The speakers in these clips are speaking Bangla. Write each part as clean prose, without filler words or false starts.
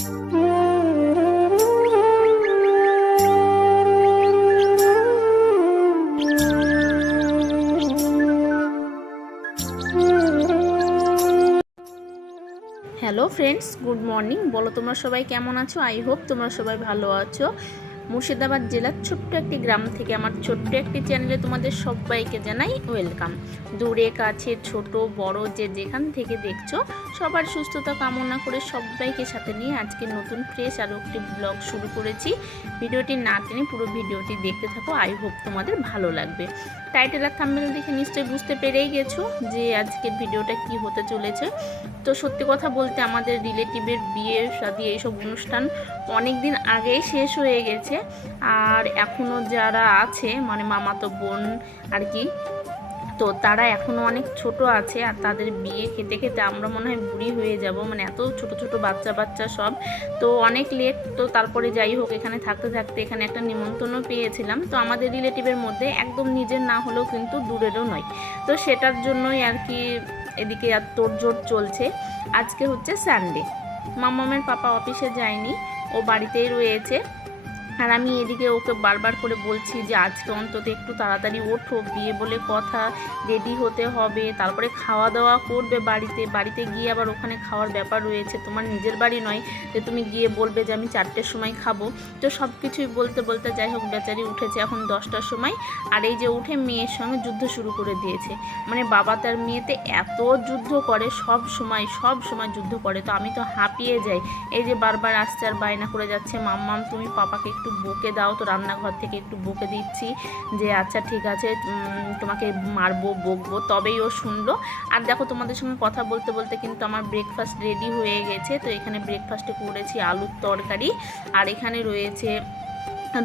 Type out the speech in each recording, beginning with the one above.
Hello friends, good morning. বলো তোমরা সবাই কেমন আছো? আই হোপ তোমরা সবাই ভালো আছো। মুর্শিদাবাদ জেলার ছোট্ট একটি গ্রাম থেকে আমার ছোট্ট একটি চ্যানেলে তোমাদের সবাইকে জানাই ওয়েলকাম। দূরে কাছে ছোট বড় যে যেখান থেকে দেখছো সবার সুস্থতা কামনা করে সবাইকে সাথে নিয়ে আজকে নতুন ফ্রেশ আরও একটি ব্লগ শুরু করেছি। ভিডিওটি না টেনে পুরো ভিডিওটি দেখতে থাকো, আই হোপ তোমাদের ভালো লাগবে। টাইটেল আর থাম্বনেল দেখে নিশ্চয়ই বুঝতে পেরেই গেছো যে আজকের ভিডিওটা কি হতে চলেছে। তো সত্যি কথা বলতে আমাদের রিলেটিভের বিয়ে শাদী এইসব অনুষ্ঠান অনেক দিন আগেই শেষ হয়ে গেছে, আর এখনও যারা আছে মানে মামাতো বোন আর কি, তো তারা এখনও অনেক ছোট আছে, আর তাদের বিয়ে খেতে খেতে আমরা মনে হয় বুড়ি হয়ে যাব, মানে এত ছোট ছোট বাচ্চা বাচ্চা সব, তো অনেক লেট। তো তারপরে যাই হোক এখানে থাকতে থাকতে এখানে একটা নিমন্ত্রণও পেয়েছিলাম, তো আমাদের রিলেটিভের মধ্যে একদম নিজের না হলেও কিন্তু দূরেরও নয়, তো সেটার জন্যই আর কি এদিকে আর তোড়জোড় চলছে। আজকে হচ্ছে সানডে, মামামের পাপা অফিসে যায়নি, ও বাড়িতেই রয়েছে, আর আমি এদিকে ওকে বারবার করে বলছি যে আজকে অন্তত একটু তাড়াতাড়ি ওঠো, বিয়ে বলে কথা, রেডি হতে হবে, তারপরে খাওয়া দাওয়া করবে বাড়িতে গিয়ে আবার ওখানে খাওয়ার ব্যাপার রয়েছে, তোমার নিজের বাড়ি নয় যে তুমি গিয়ে বলবে যে আমি 4টের সময় খাবো। তো সব কিছুই বলতে বলতে যাই হোক বেচারি উঠেছে এখন 10টার সময়, আর এই যে উঠে মেয়ের সঙ্গে যুদ্ধ শুরু করে দিয়েছে। মানে বাবা তার মেয়েতে এত যুদ্ধ করে, সব সময় যুদ্ধ করে, তো আমি তো হাঁপিয়ে যাই। এই যে বারবার আসছে আর বায়না করে যাচ্ছে, মাম্মাম তুমি পাপাকে একটু বকে দাও, তো রান্নাঘর থেকে একটু বকে দিচ্ছি যে আচ্ছা ঠিক আছে তোমাকে মারবো বকবো, তবেই ও শুনলো। আর দেখো তোমাদের সঙ্গে কথা বলতে বলতে কিন্তু আমার ব্রেকফাস্ট রেডি হয়ে গেছে। তো এখানে ব্রেকফাস্টে করেছি আলুর তরকারি, আর এখানে রয়েছে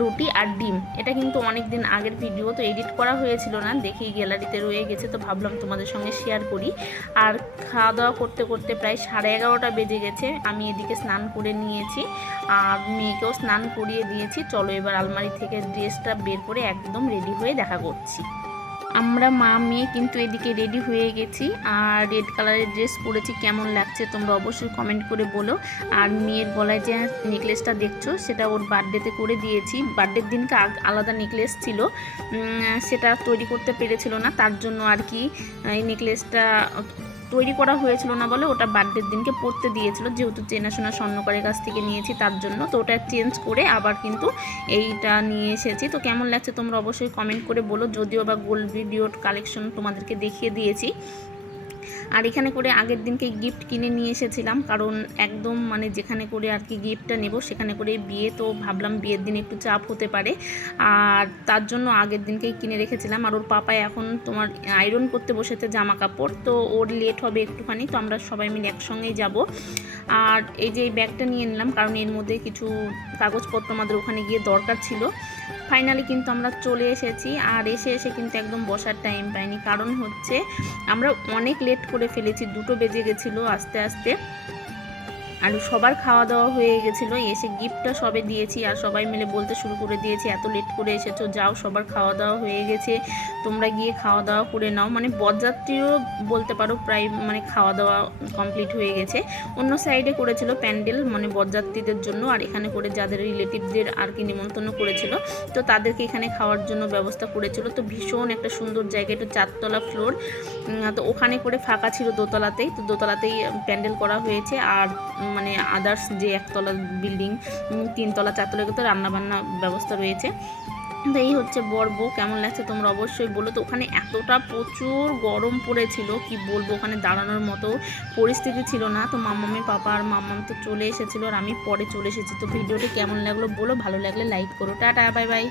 রুটি আর ডিম। এটা কিন্তু অনেক দিন আগের ভিডিও, তো এডিট করা হয়েছিল না, দেখি গ্যালারিতে রয়ে গেছে, তো ভাবলাম তোমাদের সঙ্গে শেয়ার করি। আর খাওয়া দাওয়া করতে করতে প্রায় 11:30 বেজে গেছে। আমি এদিকে স্নান করে নিয়েছি আর মেয়েকেও স্নান করিয়ে দিয়েছি। চলো এবার আলমারি থেকে ড্রেসটা বের করে একদম রেডি হয়ে দেখা করছি। আমরা মা মেয়ে কিন্তু এদিকে রেডি হয়ে গেছি, আর রেড কালারের ড্রেস পরেছি, কেমন লাগছে তোমরা অবশ্যই কমেন্ট করে বলো। আর মেয়ের গলায় যে নেকলেসটা দেখছো সেটা ওর বার্থডেতে করে দিয়েছি, বার্থডের দিনকে আলাদা নেকলেস ছিল, সেটা তৈরি করতে পেরেছিল না, তার জন্য আর কি এই নেকলেসটা তৈরি করা হয়েছিল না বলে ওটা বার্থডের দিনকে পরতে দিয়েছিল, যেহেতু চেনাশোনা স্বর্ণকারের কাছ থেকে নিয়েছি তার জন্য, তো ওটা চেঞ্জ করে আবার কিন্তু এইটা নিয়ে এসেছি। তো কেমন লাগছে তোমরা অবশ্যই কমেন্ট করে বলো, যদিও বা গোল্ড ভিডিওর কালেকশন তোমাদেরকে দেখিয়ে দিয়েছি। আর এখানে করে আগের দিনকে গিফট কিনে নিয়ে এসেছিলাম, কারণ একদম মানে যেখানে করে আর কি গিফটটা নেব সেখানে করে বিয়ে, তো ভাবলাম বিয়ের দিন একটু চাপ হতে পারে, আর তার জন্য আগের দিনকেই কিনে রেখেছিলাম। আর ওর পাপায় এখন তোমার আয়রন করতে বসেছে জামা কাপড়, তো ওর লেট হবে একটুখানি, তো আমরা সবাই মিলে একসঙ্গেই যাব। আর এই যে এই ব্যাগটা নিয়ে নিলাম, কারণ এর মধ্যে কিছু কাগজপত্র আমাদের ওখানে গিয়ে দরকার ছিল। ফাইনালি কিন্তু আমরা চলে এসেছি, আর এসে কিন্তু একদম বসার টাইম পাইনি, কারণ হচ্ছে আমরা অনেক লেট করে ফেলেছি, 2টো বেজে গেছিলো আস্তে আস্তে, আর সবার খাওয়া দাওয়া হয়ে গেছিলো। এসে গিফটটা সবে দিয়েছি আর সবাই মিলে বলতে শুরু করে দিয়েছি এত লেট করে এসেছো, যাও সবার খাওয়া দাওয়া হয়ে গেছে, তোমরা গিয়ে খাওয়া দাওয়া করে নাও। মানে বরযাত্রীও বলতে পারো প্রায় মানে খাওয়া দাওয়া কমপ্লিট হয়ে গেছে। অন্য সাইডে করেছিল প্যান্ডেল মানে বরযাত্রীদের জন্য, আর এখানে করে যাদের রিলেটিভদের আর কি নিমন্ত্রণ করেছিল, তো তাদেরকে এখানে খাওয়ার জন্য ব্যবস্থা করেছিল। তো ভীষণ একটা সুন্দর জায়গা, একটু 4তলা ফ্লোর, তো ওখানে করে ফাঁকা ছিল দোতলাতেই, তো দোতলাতেই প্যান্ডেল করা হয়েছে। আর মানে আদার্স যে 1তলা বিল্ডিং 3তলা 4তলায় তো রান্নাবান্না ব্যবস্থা রয়েছে। তো এই হচ্ছে বর বউ। কেমন লাগছে তোমরা অবশ্যই বলো। তো ওখানে এতটা প্রচুর গরম পড়েছিল কি বলবো, ওখানে দাঁড়ানোর মতো পরিস্থিতি ছিল না। তো মাম্মামের পাপা আর মাম্মাম তো চলে এসেছিলো আর আমি পরে চলে এসেছি। তো ভিডিওটি কেমন লাগলো বলো, ভালো লাগলে লাইক করো। Tata, bye bye.